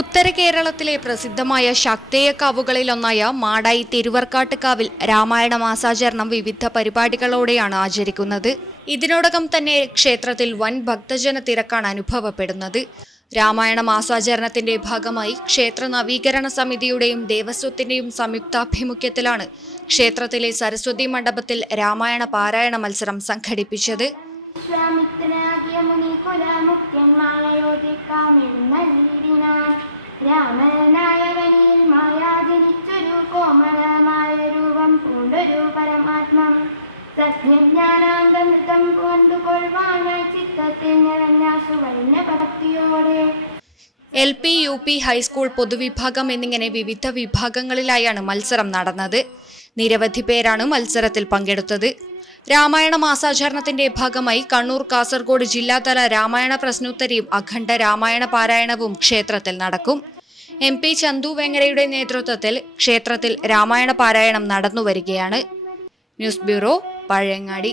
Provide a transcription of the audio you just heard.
ഉത്തര കേരളത്തിലെ പ്രസിദ്ധമായ ശക്തേയക്കാവുകളിലൊന്നായ മാടായി തിരുവർക്കാട്ടുകാവിൽ രാമായണ മാസാചരണം വിവിധ പരിപാടികളോടെയാണ് ആചരിക്കുന്നത്. ഇതിനോടകം തന്നെ ക്ഷേത്രത്തിൽ വൻ ഭക്തജന തിരക്കാണ് അനുഭവപ്പെടുന്നത്. രാമായണ മാസാചരണത്തിന്റെ ഭാഗമായി ക്ഷേത്ര നവീകരണ സമിതിയുടെയും ദേവസ്വത്തിന്റെയും സംയുക്താഭിമുഖ്യത്തിലാണ് ക്ഷേത്രത്തിലെ സരസ്വതി മണ്ഡപത്തിൽ രാമായണ പാരായണ മത്സരം സംഘടിപ്പിച്ചത്. രാമനായകനിൽ മായാജനിച്ചൊരു കോമളമായ രൂപം പൂണ്ടൊരു പരമാത്മം സത്യജ്ഞാനാന്തം കൊണ്ടുകൊള്ളുവാനായി ചിത്തത്തിൽ നിറഞ്ഞ സുവർണ്ണ ഭക്തിയോടെ LP, UP, ഹൈസ്കൂൾ പൊതുവിഭാഗം എന്നിങ്ങനെ വിവിധ വിഭാഗങ്ങളിലായാണ് മത്സരം നടന്നത്. നിരവധി പേരാണ് മത്സരത്തിൽ പങ്കെടുത്തത്. രാമായണ മാസാചരണത്തിന്റെ ഭാഗമായി കണ്ണൂർ, കാസർഗോഡ് ജില്ലാതല രാമായണ പ്രശ്നോത്തരിയും അഖണ്ഡ രാമായണ പാരായണവും ക്ഷേത്രത്തിൽ നടക്കും. MP ചന്തു വെങ്ങരയുടെ നേതൃത്വത്തിൽ ക്ഷേത്രത്തിൽ രാമായണ പാരായണം നടന്നുവരികയാണ്. News bureau, Pazhayangadi.